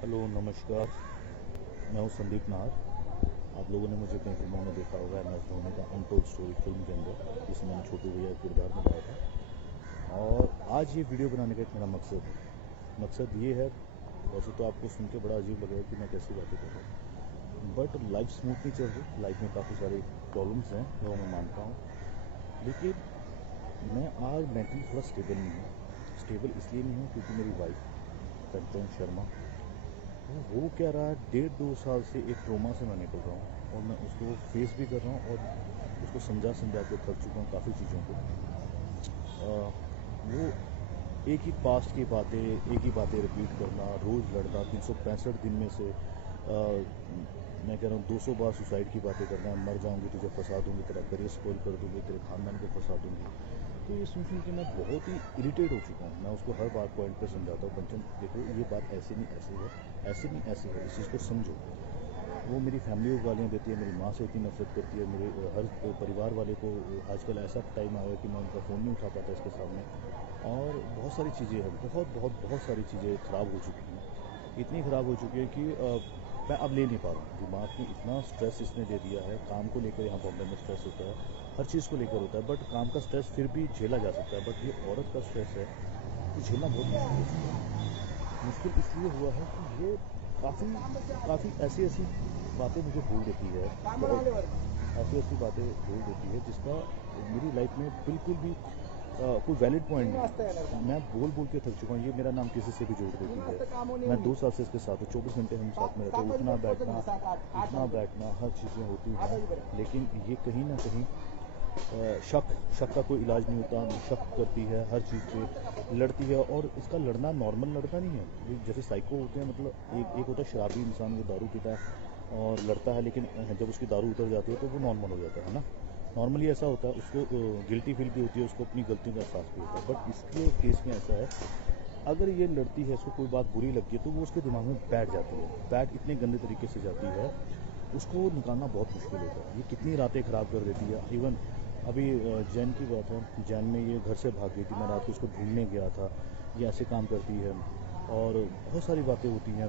Hello नमस्कार। मैं हूँ संदीप नाहर। आप लोगों ने मुझे कई फिल्मों में देखा होगा, MS धोनी का अनटोल्ड स्टोरी फिल्म के अंदर, जिसमें मैंने छोटू भैया का किरदार निभाया था। और आज ये वीडियो बनाने का एक मेरा मकसद ये है। वैसे तो आपको सुन के बड़ा अजीब लगेगा कि मैं कैसी बातें कर रहा हूँ, बट लाइफ स्मूथ नहीं चल रही। लाइफ में काफ़ी सारे प्रॉब्लम्स हैं जो मैं मानता हूँ, लेकिन मैं आज मेंटली थोड़ा स्टेबल नहीं हूँ। स्टेबल इसलिए नहीं हूँ क्योंकि मेरी वाइफ कंचन शर्मा, वो क्या रहा है, 1.5-2 साल से एक ट्रोमा से मैं निकल रहा हूँ और मैं उसको फेस भी कर रहा हूँ और उसको समझा के थक चुका हूँ काफ़ी चीज़ों को। वो एक ही पास्ट की बातें, एक ही बातें रिपीट करना, रोज़ लड़ना, 365 दिन में से मैं कह रहा हूँ 200 बार सुसाइड की बातें करना, मर जाऊंगी, तुझे फंसा दूंगी, तेरा करियर स्पॉइल कर दूंगी, तेरे खानदान को फंसा दूंगी। तो ये सुन के मैं बहुत ही इरिटेट हो चुका हूँ। मैं उसको हर बार पॉइंट पे समझाता हूँ, कंचन देखो ये बात ऐसे नहीं ऐसे है, ऐसे नहीं ऐसे है, इस चीज़ को समझो। वो मेरी फैमिली को गालियाँ देती है, मेरी माँ से इतनी नफरत करती है, मेरे हर परिवार वाले को। आजकल ऐसा टाइम आ गया कि मैं उनका फ़ोन नहीं उठा पाता इसके सामने। और बहुत सारी चीज़ें हैं, बहुत सारी चीज़ें ख़राब हो चुकी हैं। इतनी ख़राब हो चुकी है कि मैं अब ले नहीं पा रहा हूँ। दिमाग में इतना स्ट्रेस इसने दे दिया है। काम को लेकर यहाँ बॉम्बे में स्ट्रेस होता है, हर चीज़ को लेकर होता है, बट काम का स्ट्रेस फिर भी झेला जा सकता है। बट ये औरत का स्ट्रेस है, ये झेलना बहुत मुश्किल हो चुका है। मुश्किल इसलिए हुआ है कि ये काफ़ी ऐसी ऐसी बातें मुझे बोल देती है, ऐसी ऐसी बातें बोल देती है जिसका मेरी लाइफ में बिल्कुल भी कोई वैलिड पॉइंट नहीं। मैं बोल बोल के थक चुका हूँ। ये मेरा नाम किसी से भी जोड़ देती है। मैं 2 साल से इसके साथ हूँ, 24 घंटे हम साथ में रहते हैं, उठना बैठना हर चीज़ें होती हैं। लेकिन ये कहीं ना कहीं शक का कोई इलाज नहीं होता। शक करती है, हर चीज़ पे लड़ती है। और इसका लड़ना नॉर्मल लड़ना नहीं है। ये जैसे साइको होते हैं, मतलब एक होता है शराबी इंसान, वो दारू पीता है और लड़ता है, लेकिन जब उसकी दारू उतर जाती है तो वो नॉर्मल हो जाता है ना। नॉर्मली ऐसा होता है, उसको गिल्टी फील भी होती है, उसको अपनी गलतियों का एहसास भी होता है। बट इसके केस में ऐसा है, अगर ये लड़ती है, इसको कोई बात बुरी लगती है तो वो उसके दिमाग में बैठ जाती है। बैठ इतने गंदे तरीके से जाती है, उसको निकालना बहुत मुश्किल होता है। ये कितनी रातें ख़राब कर देती है। इवन अभी जैन की बात है, जैन में ये घर से भाग गई थी, मैं रात को उसको ढूंढने गया था। ये ऐसे काम करती है और बहुत सारी बातें होती हैं।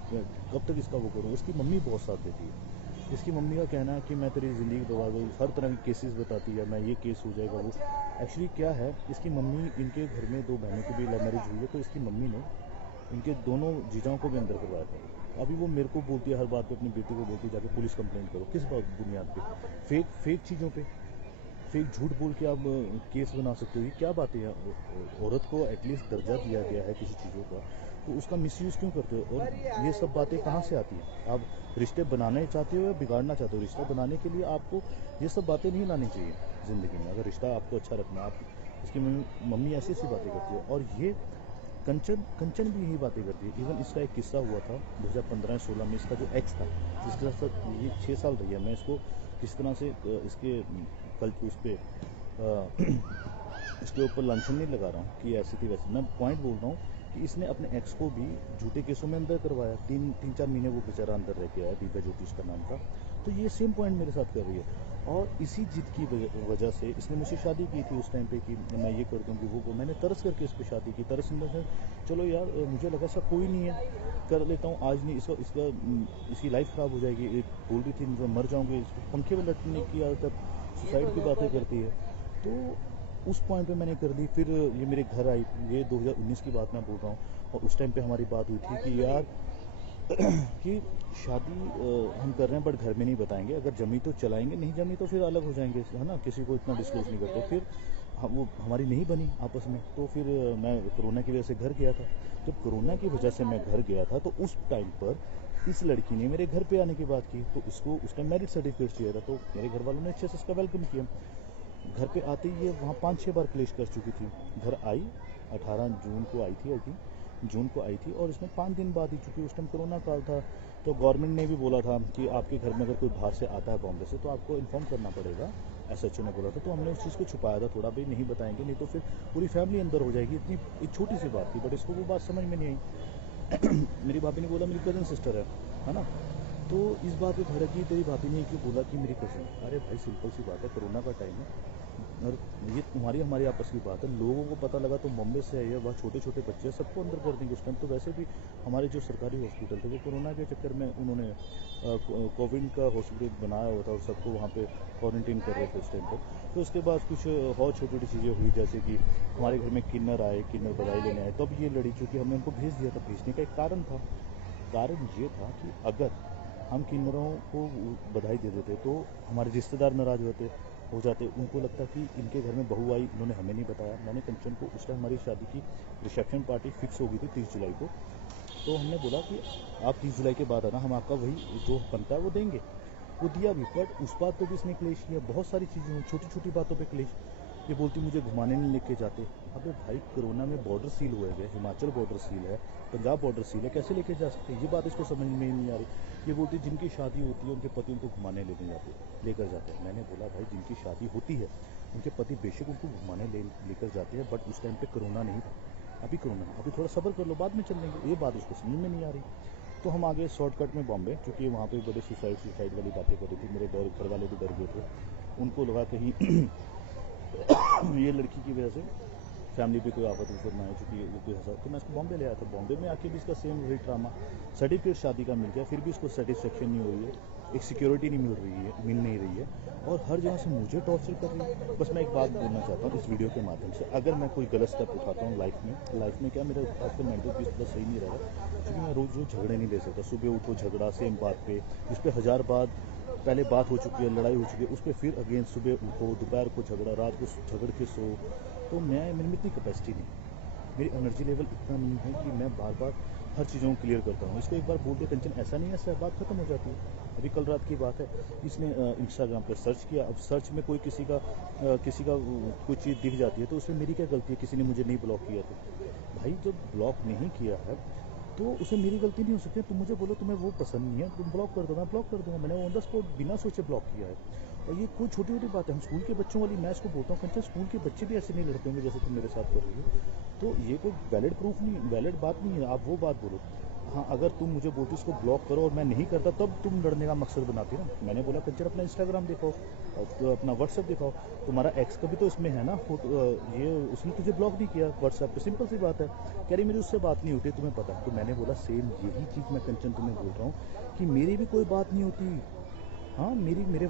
कब तक इसका वो करूँ। इसकी मम्मी बहुत साथ देती है। इसकी मम्मी का कहना है कि मैं तेरी ज़िंदगी बर्बाद गई, हर तरह के केसेस बताती है, मैं ये केस हो जाएगा वो। एक्चुअली क्या है, इसकी मम्मी, इनके घर में 2 बहनों की भी लव मैरिज हुई है, तो इसकी मम्मी ने इनके दोनों जीजाओं को भी अंदर करवाया था। अभी वो मेरे को बोलती है, हर बात पे अपनी बेटी को बोलती है जाके पुलिस कंप्लेंट करो। किस बात बुनियाद पे? फेक चीज़ों पे, फेक झूठ बोल के आप केस बना सकते हो। ये क्या बातें हैं? औरत को एटलीस्ट दर्जा दिया गया है किसी चीज़ों का, तो उसका मिसयूज़ क्यों करते हो? और ये सब बातें कहाँ से आती हैं? आप रिश्ते बनाने चाहते हो या बिगाड़ना चाहते हो? रिश्ता बनाने के लिए आपको ये सब बातें नहीं लानी चाहिए ज़िंदगी में। अगर रिश्ता आपको अच्छा रखना है, आप इसकी मम्मी ऐसी ऐसी बातें करती है। और ये कंचन भी यही बातें करती है। इवन इसका एक किस्सा हुआ था 2015-16 में। इसका जो एक्स था, जिसके साथ ये 6 साल रही है, मैं इसको किस तरह से इसके कल उस पर इसके ऊपर लांछन नहीं लगा रहा हूँ कि ऐसी थी वैसी। मैं पॉइंट बोल रहा हूँ कि इसने अपने एक्स को भी झूठे केसों में अंदर करवाया। 3-4 महीने वो बेचारा अंदर रह के आया, दिव्या ज्योति उसका नाम था। तो ये सेम पॉइंट मेरे साथ कर रही है। और इसी जिद की वजह से इसने मुझसे शादी की थी उस टाइम पे कि मैं ये कर दूँगी वो। मैंने तरस करके इस पर शादी की। तरस में चलो यार, मुझे लगा ऐसा कोई नहीं है, कर लेता हूँ। आज नहीं, इसकी लाइफ ख़राब हो जाएगी। एक बोल रही थी मैं मर जाऊँगी, इसको पंखे में लटकने की आदत, सुसाइड की बातें करती है। तो उस पॉइंट पे मैंने कर दी। फिर ये मेरे घर आई, ये 2019 की बात मैं बोल रहा हूँ। और उस टाइम पे हमारी बात हुई थी कि यार कि शादी हम कर रहे हैं, बट घर में नहीं बताएंगे। अगर जमी तो चलाएंगे, नहीं जमी तो फिर अलग हो जाएंगे, है ना। किसी को इतना डिस्क्लोज नहीं करते। फिर वो हमारी नहीं बनी आपस में। तो फिर मैं कोरोना की वजह से घर गया था। जब कोरोना की वजह से मैं घर गया था तो उस टाइम पर इस लड़की ने मेरे घर पे आने की बात की। तो इसको उस टाइम मैरिज सर्टिफिकेट चाहिए था, तो मेरे घर वालों ने अच्छे से इसका वेलकम किया। घर पे आते ही ये वहाँ 5-6 बार क्लेश कर चुकी थी। घर आई 18 जून को आई थी, आई थिंक जून को आई थी, और इसमें 5 दिन बाद ही, चूँकि उस टाइम कोरोना काल था, तो गवर्नमेंट ने भी बोला था कि आपके घर में अगर कोई बाहर से आता है बॉम्बे से तो आपको इन्फॉर्म करना पड़ेगा। SHO ने बोला था। तो हमने उस चीज़ को छुपाया था थोड़ा, भाई नहीं बताएंगे, नहीं तो फिर पूरी फैमिली अंदर हो जाएगी। इतनी एक छोटी सी बात थी, बट इसको वो बात समझ में नहीं आई। मेरी भाभी ने बोला मेरी कज़न सिस्टर है ना। तो इस बात पे भड़की, तेरी भाभी ने क्यों बोला कि मेरी कज़न? अरे भाई सिंपल सी बात है, कोरोना का टाइम है, और ये तुम्हारी हमारी आपस की बात है। लोगों को पता लगा तो बॉम्बे से आई है, वहाँ छोटे छोटे बच्चे हैं, सबको अंदर कर देंगे उस टाइम। तो वैसे भी हमारे जो सरकारी हॉस्पिटल थे वो कोरोना के चक्कर में उन्होंने कोविड का हॉस्पिटल बनाया हुआ था और सबको वहाँ पे क्वारंटीन कर रहे थे उस टाइम पर। तो उसके बाद कुछ और छोटी छोटी चीज़ें हुई, जैसे कि हमारे घर में किन्नर आए, किन्नर बधाई लेने आए, तब ये लड़ी, चूँकि हमने उनको भेज दिया था। भेजने का एक कारण था, कारण ये था कि अगर हम किन्नरों को बधाई दे देते तो हमारे रिश्तेदार नाराज हो जाते। उनको लगता कि इनके घर में बहू आई, इन्होंने हमें नहीं बताया। मैंने कंचन को, उस टाइम हमारी शादी की रिसेप्शन पार्टी फिक्स हो गई थी 30 जुलाई को, तो हमने बोला कि आप 30 जुलाई के बाद आना, हम आपका वही जो बनता है वो देंगे। वो दिया भी, बट उस बात पे भी इसने क्लेश किया। बहुत सारी चीज़ें हुई, छोटी छोटी बातों पे क्लेश। ये बोलती मुझे घुमाने नहीं लेके जाते। अबे भाई, कोरोना में बॉर्डर सील हुए गए, हिमाचल बॉर्डर सील है, पंजाब बॉर्डर सील है, कैसे लेके जा सकते हैं? ये बात इसको समझ में नहीं आ रही। ये बोलती जिनकी शादी होती है उनके पति उनको घुमाने लेकर जाते हैं। मैंने बोला भाई, जिनकी शादी होती है उनके पति बेशक उनको घुमाने लेकर जाते हैं, बट उस टाइम पे कोरोना नहीं था। अभी कोरोना, अभी थोड़ा सब्र कर लो, बाद में चल लेंगे। ये बात उसको समझ में नहीं आ रही। तो हम आगे शॉर्टकट में बॉम्बे, क्योंकि वहाँ पे बड़े सुसाइड वाली बातें कर रही थी। मेरे घर वाले भी डर गए थे, उनको लगा कहीं ये लड़की की वजह से फैमिली पे कोई आफत उफत ना आए, चूँकि कोई हंसा। तो मैं इसको बॉम्बे ले आया था। बॉम्बे में आके भी इसका सेम वही ड्रामा। सर्टिफिकेट शादी का मिल गया, फिर भी इसको सेटिस्फेक्शन नहीं हो रही है, एक सिक्योरिटी नहीं मिल नहीं रही है, और हर जगह से मुझे टॉर्चर कर रही है। बस मैं एक बात बोलना चाहता हूँ इस वीडियो के माध्यम से, अगर मैं कोई गलत स्टेप उठाता हूँ लाइफ में क्या, मेरा आजकल मेंटल पीस थोड़ा सही नहीं रहा है, क्योंकि मैं रोज़ झगड़े नहीं ले सकता। सुबह उठो झगड़ा सेम बात पे, जिस पे 1000 बात पहले बात हो चुकी है, लड़ाई हो चुकी है, उस पर फिर अगेन सुबह उठो, दोपहर को झगड़ा, रात को झगड़ के सो। तो मेरे में इतनी कैपेसिटी नहीं, मेरी एनर्जी लेवल इतना नहीं है कि मैं बार बार हर चीज़ों को क्लियर करता हूँ। इसको एक बार बोल के कंचन ऐसा नहीं है, ऐसा बात खत्म हो जाती है। अभी कल रात की बात है, इसने इंस्टाग्राम पर सर्च किया। अब सर्च में कोई किसी का कोई चीज़ दिख जाती है तो उसमें मेरी क्या गलती है? किसी ने मुझे नहीं ब्लॉक किया तो भाई, जब ब्लॉक नहीं किया है तो उसमें मेरी गलती नहीं हो सकती। तुम मुझे बोलो तुम्हें वो पसंद नहीं है, तुम ब्लॉक कर दो, मैं ब्लॉक कर दूंगा। मैंने ऑन द स्पॉट बिना सोचे ब्लॉक किया है। और ये कोई छोटी छोटी बात है, हम स्कूल के बच्चों वाली, मैं इसको बोलता हूँ कंचन, स्कूल के बच्चे भी ऐसे नहीं लड़ते होंगे जैसे तुम मेरे साथ कर रही हो। तो ये कोई वैलिड प्रूफ नहीं, वैलिड बात नहीं है। आप वो बात बोलो। हाँ, अगर तुम मुझे बोलती इसको ब्लॉक करो और मैं नहीं करता, तब तुम लड़ने का मकसद बनाती ना। मैंने बोला कंचन अपना इंस्टाग्राम दिखाओ, तो अपना व्हाट्सएप दिखाओ, तुम्हारा एक्स का भी तो इसमें है ना फोटो, ये उसने तुझे ब्लॉक नहीं किया व्हाट्सएप पे, सिंपल सी बात है। कह रही मेरी उससे बात नहीं होती, तुम्हें पता है। तो मैंने बोला सेम यही चीज़ मैं कंचन तुम्हें बोल रहा हूँ कि मेरी भी कोई बात नहीं होती। हाँ, मेरे